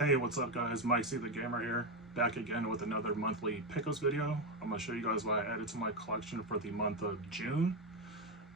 Hey, what's up guys? Mike C the Gamer here, back again with another monthly pickups video. I'm going to show you guys what I added to my collection for the month of June.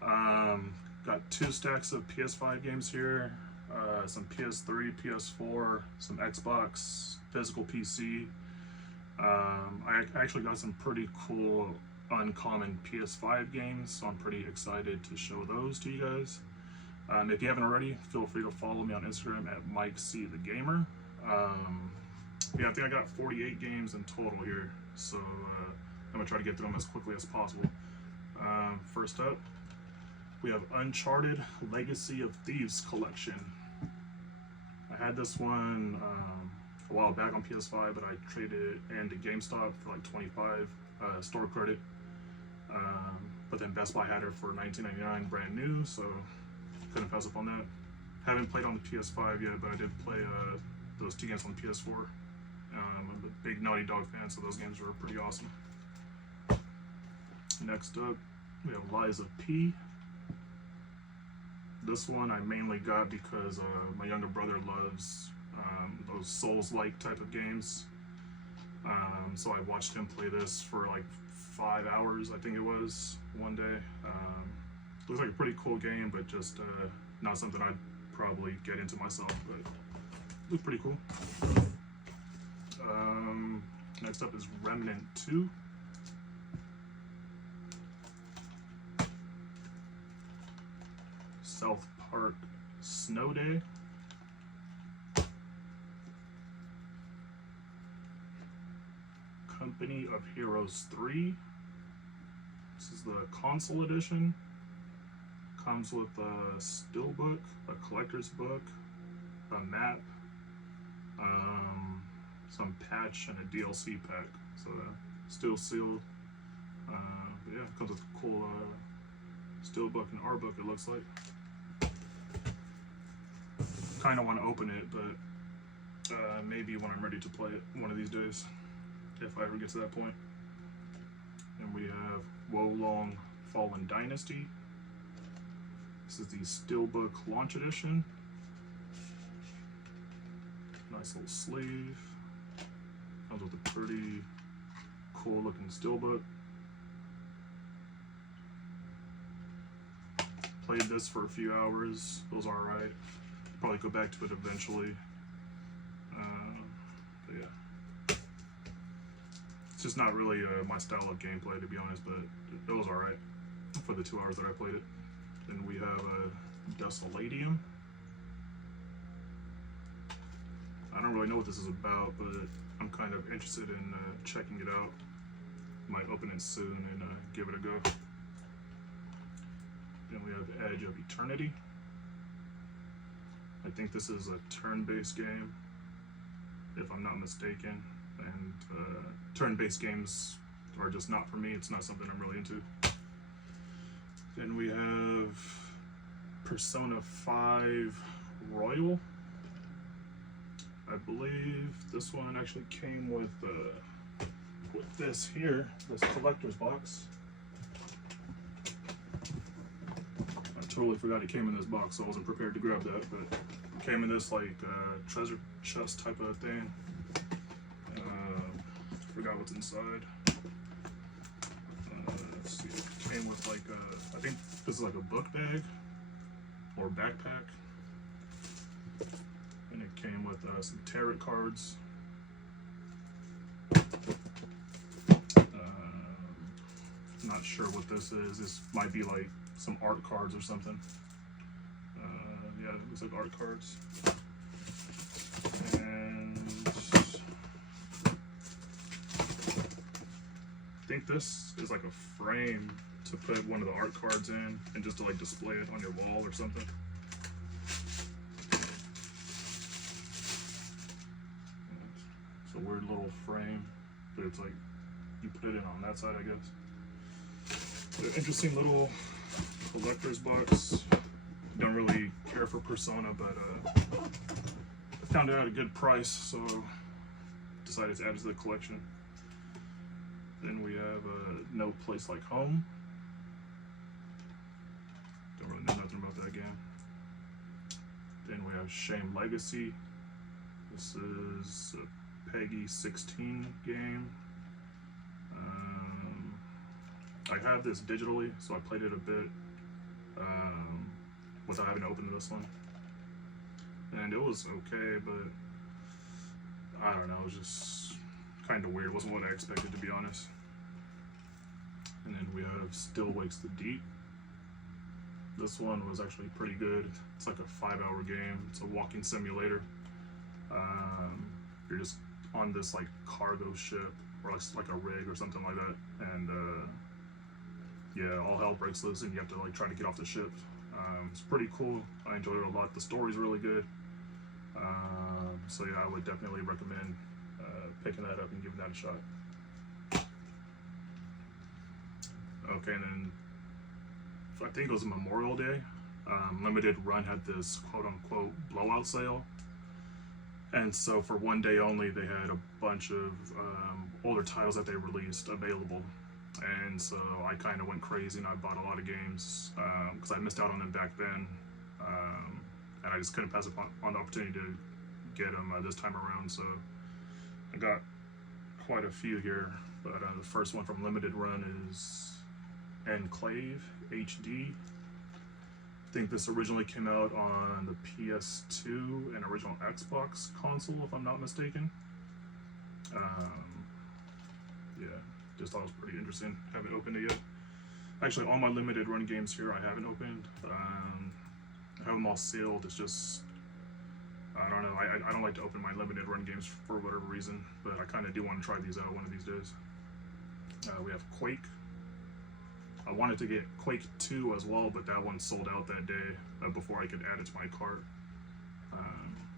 Got 2 stacks of PS5 games here, some PS3, PS4, some Xbox, physical PC. I actually got some pretty cool uncommon PS5 games, so I'm pretty excited to show those to you guys. If you haven't already, feel free to follow me on Instagram at Mike C the Gamer. Yeah, I think I got 48 games in total here, so I'm gonna try to get through them as quickly as possible. First up, we have Uncharted Legacy of Thieves collection. I had this one a while back on PS5, but I traded it into GameStop for like 25 store credit. But then Best Buy had it for $19.99 brand new, so couldn't pass up on that. Haven't played on the PS5 yet, but I did play those 2 games on the PS4. I'm a big Naughty Dog fan, so those games were pretty awesome. Next up, we have Lies of P. This one I mainly got because my younger brother loves those Souls-like type of games. So I watched him play this for like 5 hours, I think it was, one day. Looks like a pretty cool game, but just not something I'd probably get into myself, but it looks pretty cool. Next up is Remnant 2. South Park Snow Day. Company of Heroes 3. This is the console edition. Comes with a steelbook, a collector's book, a map, some patch, and a DLC pack. So still sealed. Yeah, it comes with a cool steelbook and art book, it looks like. Kind of want to open it, but maybe when I'm ready to play it one of these days, if I ever get to that point. And we have Wolong Fallen Dynasty. This is the Steelbook Launch Edition. Nice little sleeve. Comes with a pretty cool looking steelbook. Played this for a few hours. It was alright. Probably go back to it eventually. But yeah. It's just not really my style of gameplay, to be honest, but it was alright for the 2 hours that I played it. Then we have a Desoladium. I don't really know what this is about, but I'm kind of interested in checking it out. Might open it soon and give it a go. Then we have Edge of Eternity. I think this is a turn-based game, if I'm not mistaken. And turn-based games are just not for me. It's not something I'm really into. Then we have Persona 5 Royal. I believe this one actually came with this here, this collector's box. I totally forgot it came in this box, so I wasn't prepared to grab that, but it came in this like treasure chest type of thing. Forgot what's inside. Let's see, it came with like I think this is like a book bag or backpack. And it came with some tarot cards. Not sure what this is. This might be like some art cards or something. Yeah, it looks like art cards. And I think this is like a frame to put one of the art cards in and just to like display it on your wall or something. It's a weird little frame, but it's like you put it in on that side, I guess. But an interesting little collector's box. Don't really care for Persona, but I found it at a good price, so decided to add it to the collection. Then we have No Place Like Home. Don't really know nothing about that game. Then we have Shame Legacy, This is a Peggy 16 game. I have this digitally, so I played it a bit without having to open this one. And it was okay, but I don't know, it was just kind of weird. It wasn't what I expected, to be honest. And then we have Still Wakes the Deep. This one was actually pretty good. It's like a 5-hour game. It's a walking simulator. You're just on this like cargo ship or like a rig or something like that, and yeah, all hell breaks loose and you have to like try to get off the ship. It's pretty cool. I enjoyed it a lot. The story's really good. So yeah, I would definitely recommend picking that up and giving that a shot. Okay, and then I think it was Memorial Day. Limited Run had this quote-unquote blowout sale. And so for one day only, they had a bunch of older titles that they released available. And so I kind of went crazy and I bought a lot of games because I missed out on them back then. And I just couldn't pass up on the opportunity to get them this time around. So I got quite a few here. But the first one from Limited Run is Enclave HD. I think this originally came out on the PS2 and original Xbox console, if I'm not mistaken. Yeah, just thought it was pretty interesting. Haven't opened it yet. Actually, all my Limited Run games here I haven't opened. I have them all sealed. It's just, I don't know, I don't like to open my Limited Run games for whatever reason, but I kind of do want to try these out one of these days. We have Quake. I wanted to get Quake 2 as well, but that one sold out that day before I could add it to my cart.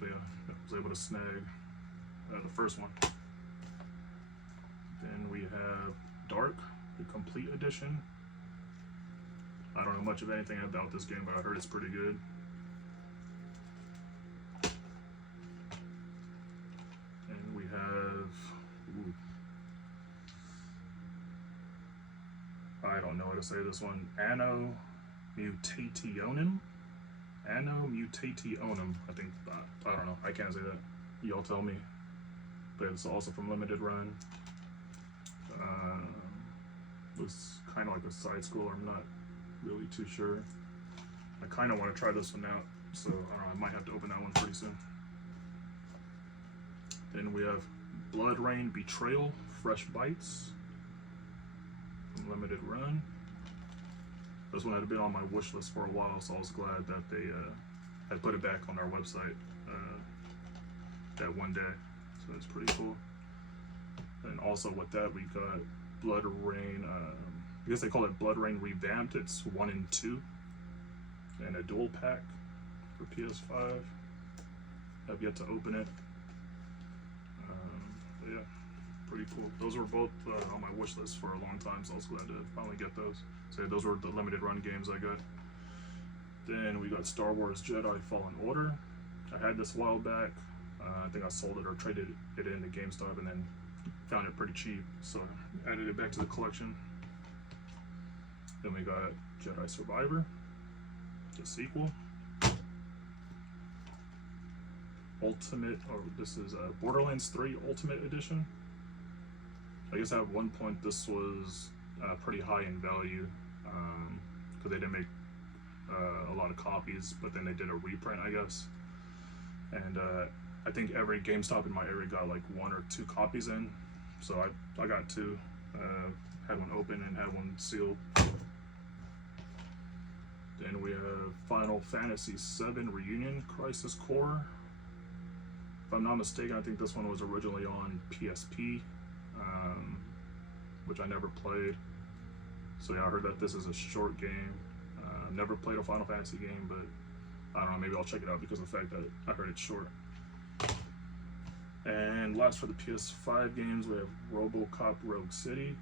But yeah, I was able to snag the first one. Then we have Dark, the Complete Edition. I don't know much of anything about this game, but I heard it's pretty good. And we have, I don't know how to say this one. Anno Mutationem. Anno Mutationem. I think, I don't know. I can't say that. Y'all tell me. But it's also from Limited Run. Looks kind of like a side scroller. I'm not really too sure. I kind of want to try this one out. So, I don't know. I might have to open that one pretty soon. Then we have Blood Rain Betrayal. Fresh Bites. Limited Run. This one had been on my wish list for a while, so I was glad that they had put it back on our website that one day. So it's pretty cool. And also with that, we got Blood Rain. I guess they call it Blood Rain Revamped. It's 1 and 2, and a dual pack for PS5. Have yet to open it. But yeah. Pretty cool. Those were both on my wish list for a long time, so I was glad to finally get those. So those were the Limited Run games I got. Then we got Star Wars Jedi Fallen Order. I had this a while back. I think I sold it or traded it in to GameStop and then found it pretty cheap, so I added it back to the collection. Then we got Jedi Survivor, the sequel. Ultimate, or this is Borderlands 3 Ultimate Edition. I guess at one point this was pretty high in value because they didn't make a lot of copies, but then they did a reprint, I guess. And I think every GameStop in my area got like 1 or 2 copies in, so I got 2. Had one open and had one sealed. Then we have Final Fantasy VII Reunion Crisis Core. If I'm not mistaken, I think this one was originally on PSP. Which I never played. So yeah, I heard that this is a short game. Never played a Final Fantasy game, but I don't know, maybe I'll check it out because of the fact that I heard it's short. And last for the PS5 games, we have RoboCop Rogue City.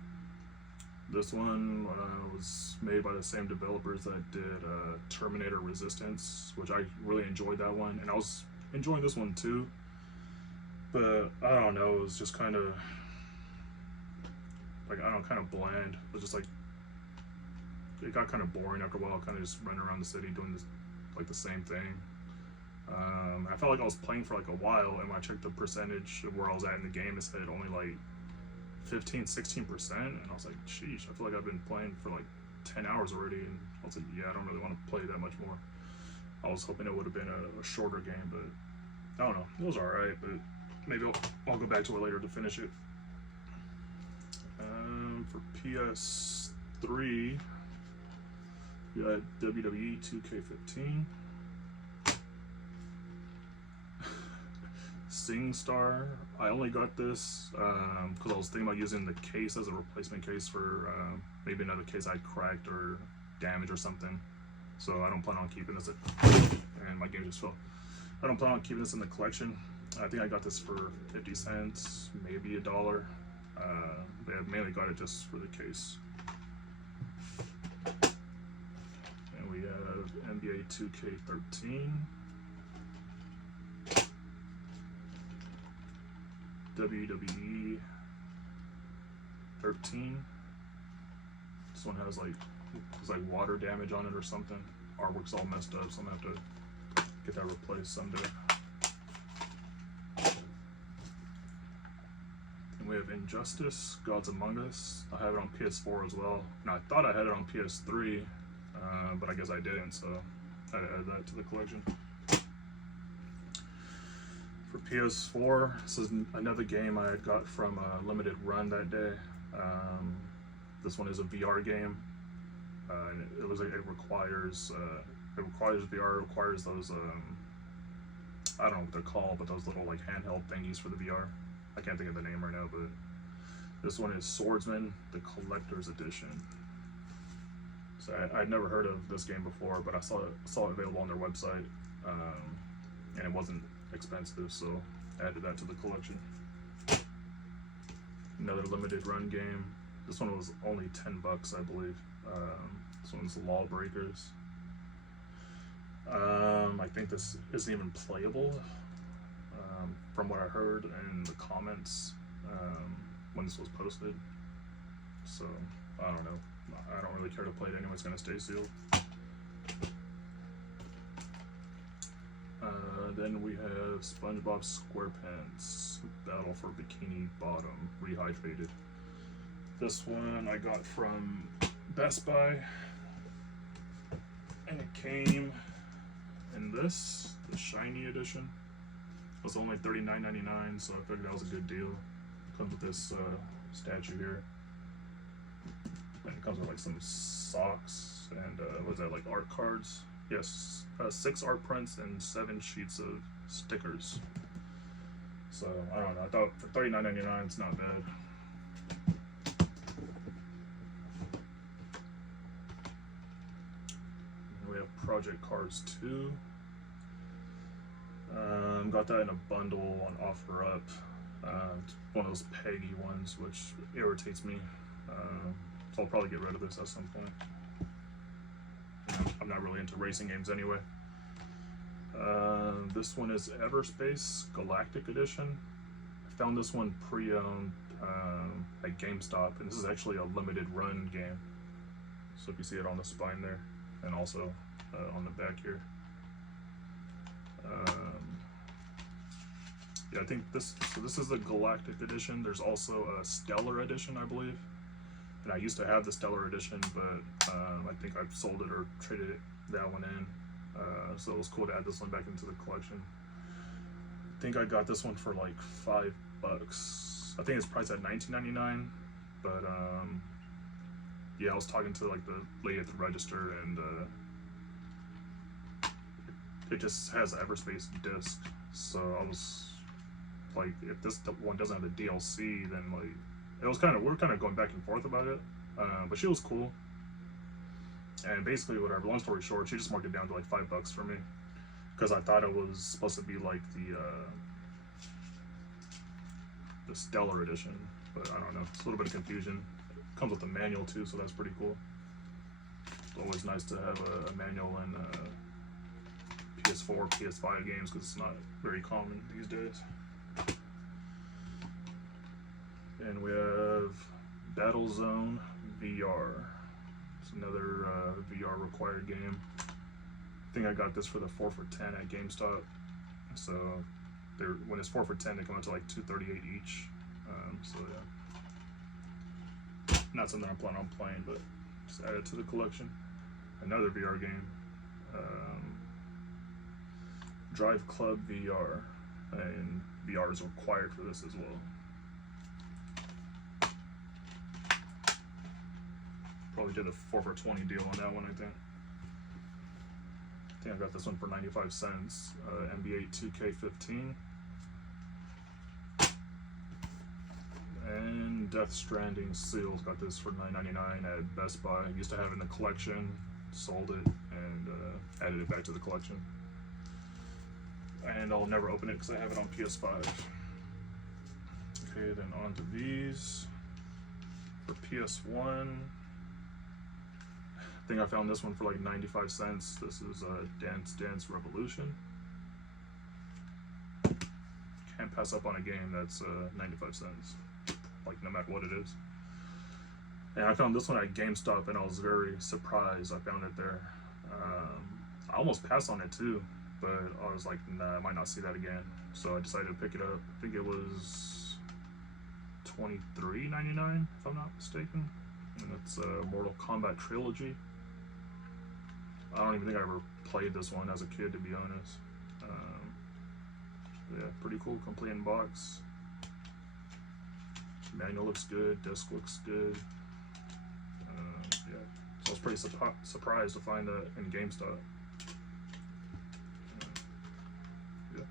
This one was made by the same developers that did Terminator Resistance, which I really enjoyed that one, and I was enjoying this one too. But I don't know, it was just kind of like, I don't know, kind of bland. It was just like, it got kind of boring after a while, kind of just running around the city doing this, like the same thing. I felt like I was playing for like a while, and when I checked the percentage of where I was at in the game, it said only like 15-16%, and I was like, sheesh, I feel like I've been playing for like 10 hours already, and I was like, yeah, I don't really want to play that much more. I was hoping it would have been a shorter game, but I don't know, it was alright, but maybe I'll go back to it later to finish it. For PS3, we got WWE 2K15, SingStar. I only got this because I was thinking about using the case as a replacement case for maybe another case I cracked or damaged or something. So I don't plan on keeping this. And my game just fell. I don't plan on keeping this in the collection. I think I got this for 50 cents, maybe $1. But I mainly got it just for the case. And we have NBA 2K13. WWE 13. This one has like water damage on it or something. Artwork's all messed up, so I'm gonna have to get that replaced someday. And we have Injustice, Gods Among Us. I have it on PS4 as well. And I thought I had it on PS3, but I guess I didn't, so I added that to the collection. For PS4, this is another game I had got from a limited run that day. This one is a VR game. And it requires VR. It requires those I don't know what they're called, but those little like handheld thingies for the VR. I can't think of the name right now, but this one is Swordsman, the Collector's Edition. So I'd never heard of this game before, but I saw it available on their website, and it wasn't expensive, so I added that to the collection. Another limited run game. This one was only $10, I believe. This one's Lawbreakers. I think this isn't even playable, from what I heard in the comments when this was posted. So I don't know. I don't really care to play it anyway. It's gonna stay sealed. Then we have SpongeBob SquarePants Battle for Bikini Bottom Rehydrated. This one I got from Best Buy, and it came in the shiny edition. It was only $39.99, so I figured that was a good deal. It comes with this statue here, and it comes with like some socks and what's that, like art cards? Yes, 6 art prints and 7 sheets of stickers. So I don't know. I thought for $39.99 it's not bad. We have Project Cars 2. Got that in a bundle on OfferUp. It's one of those Peggy ones, which irritates me. So I'll probably get rid of this at some point. I'm not really into racing games anyway. This one is Everspace Galactic Edition. I found this one pre-owned at GameStop, and this is actually a limited run game. So if you see it on the spine there, and also on the back here. Yeah, I think this is the Galactic Edition. There's also a Stellar Edition, I believe. And I used to have the Stellar Edition, but I think I've sold it or traded that one in. So it was cool to add this one back into the collection. I think I got this one for like $5. I think it's priced at $19.99, but yeah, I was talking to like the lady at the register, and it just has the Everspace disc. So I was like, if this one doesn't have the DLC, then like, it was we were kind of going back and forth about it, but she was cool. And basically, whatever, long story short, she just marked it down to like $5 for me, because I thought it was supposed to be like the Stellar Edition, but I don't know. It's a little bit of confusion. It comes with a manual too, so that's pretty cool. It's always nice to have a manual in PS4, PS5 games, because it's not very common these days. And we have Battlezone VR. It's another VR required game. I think I got this for the 4 for $10 at GameStop. So they're, when it's 4 for $10, they come out to like $238 each. So yeah, not something I'm planning on playing, but just add it to the collection. Another VR game, Drive Club VR, and VR is required for this as well. Probably did a 4 for $20 deal on that one, I think. I think I got this one for 95 cents. NBA 2K15. And Death Stranding sealed. Got this for $9.99 at Best Buy. Used to have it in the collection, sold it, and added it back to the collection. And I'll never open it because I have it on PS5. Okay, then on to these. For PS1, I think I found this one for like 95 cents. This is Dance Dance Revolution. Can't pass up on a game that's 95 cents, like no matter what it is. And I found this one at GameStop and I was very surprised I found it there. I almost passed on it too, but I was like, nah, I might not see that again. So I decided to pick it up. I think it was $23.99 if I'm not mistaken. And it's a Mortal Kombat trilogy. I don't even think I ever played this one as a kid, to be honest. Yeah, pretty cool, complete in box. Manual looks good, disc looks good. Yeah, so I was pretty surprised to find that in GameStop. Yeah.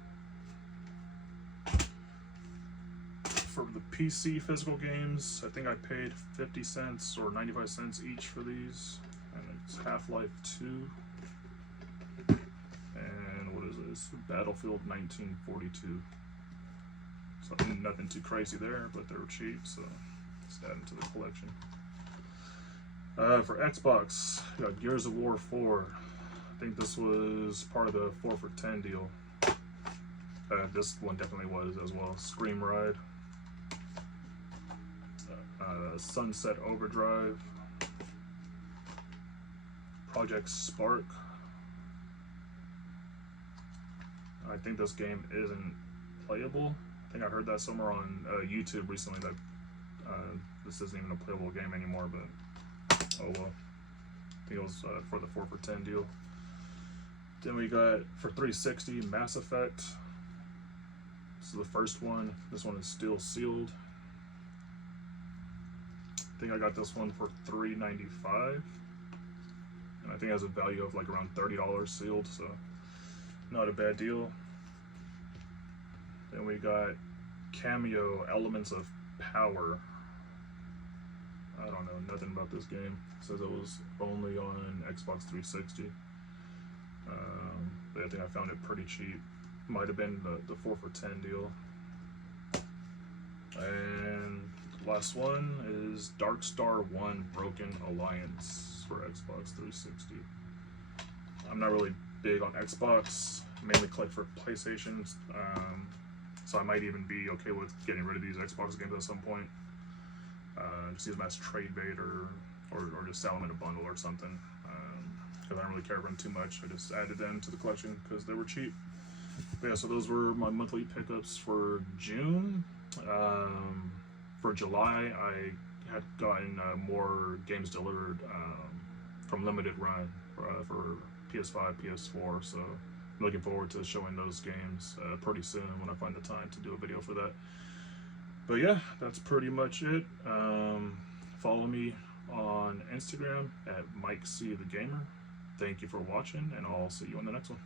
For the PC physical games, I think I paid 50 cents or 95 cents each for these. And it's Half-Life 2. And what is this? Battlefield 1942. So nothing too crazy there, but they were cheap, so just add them to the collection. For Xbox, we got Gears of War 4. I think this was part of the 4 for $10 deal. This one definitely was as well. Scream Ride. Sunset Overdrive. Project Spark. I think this game isn't playable. I think I heard that somewhere on YouTube recently that this isn't even a playable game anymore, but oh well. I think it was for the 4 for $10 deal. Then we got for 360 Mass Effect. This is the first one. This one is still sealed. I think I got this one for $3.95. And I think it has a value of like around $30 sealed, so not a bad deal. Then we got Cameo Elements of Power. I don't know nothing about this game. It says it was only on Xbox 360. But I think I found it pretty cheap. Might have been the 4 for $10 deal. And last one is Darkstar 1 Broken Alliance for Xbox 360. I'm not really big on Xbox, mainly collect for PlayStations, so I might even be okay with getting rid of these Xbox games at some point. Just use them as trade bait or just sell them in a bundle or something, because I don't really care about them too much. I just added them to the collection because they were cheap. But yeah, so those were my monthly pickups for June. For July, I had gotten more games delivered from Limited Run for PS5, PS4, so I'm looking forward to showing those games pretty soon when I find the time to do a video for that. But yeah, that's pretty much it. Follow me on Instagram at Mike C the Gamer. Thank you for watching, and I'll see you on the next one.